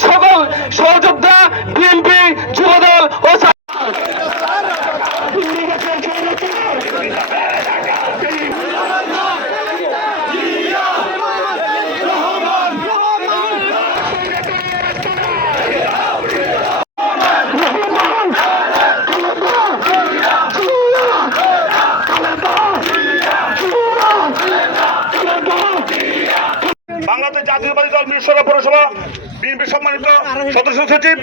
সকল সহযোদ্ধা বিএনপি যুবদল ও বাংলাদেশ জাতীয়বাদী দল মিরসরা পৌরসভা বিএনপি সম্মানিত সদস্য সচিব।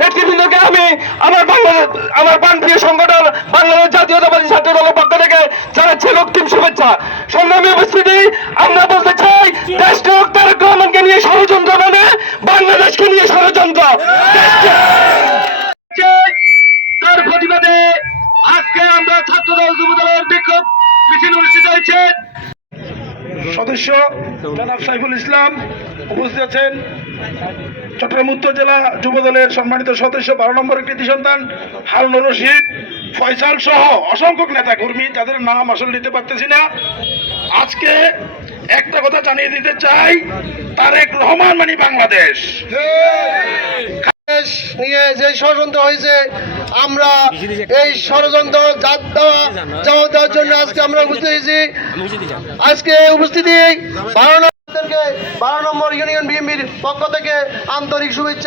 নেতৃবৃন্দকে আমি আমার বাংলাদেশ আমার প্রান্তীয় সংগঠন বাংলাদেশ জাতীয়তাবাদী ছাত্র দলের পক্ষ থেকে জানাচ্ছি রক্তিম শুভেচ্ছা। সংগ্রামী উপস্থিতি আমরা বলতে চাই দেশকে তারেক রহমানকে নিয়ে ষড়যন্ত্র মানে বাংলাদেশকে নিয়ে ষড়যন্ত্র। তার প্রতিবাদে আজকে আমরা ছাত্রদল যুবদলের বিক্ষোভ মিছিল অনুষ্ঠিত হয়েছে। সদস্য জনাব সাইফুল ইসলাম আছেন চট্টগ্রাম উত্তর জেলা যুব দলের সম্মানিত সদস্য, বারো নম্বর কৃতি সন্তান হারুনুর রশিদ, ফয়সাল সহ অসংখ্য নেতা কর্মী যাদের নাম আসলে নিতে পারতেছি না। আজকে একটা কথা জানিয়ে দিতে চাই, তারেক রহমান মানে বাংলাদেশ। নিয়ে যে ষড়যন্ত্র হয়েছে, আমরা এই ষড়যন্ত্র জাত দেওয়া দেওয়ার জন্য আজকে আমরা উপস্থিত হয়েছি। আজকে উপস্থিতি বারো বারো নম্বর ইউনিয়ন বিএনপির পক্ষ থেকে আন্তরিক শুভেচ্ছা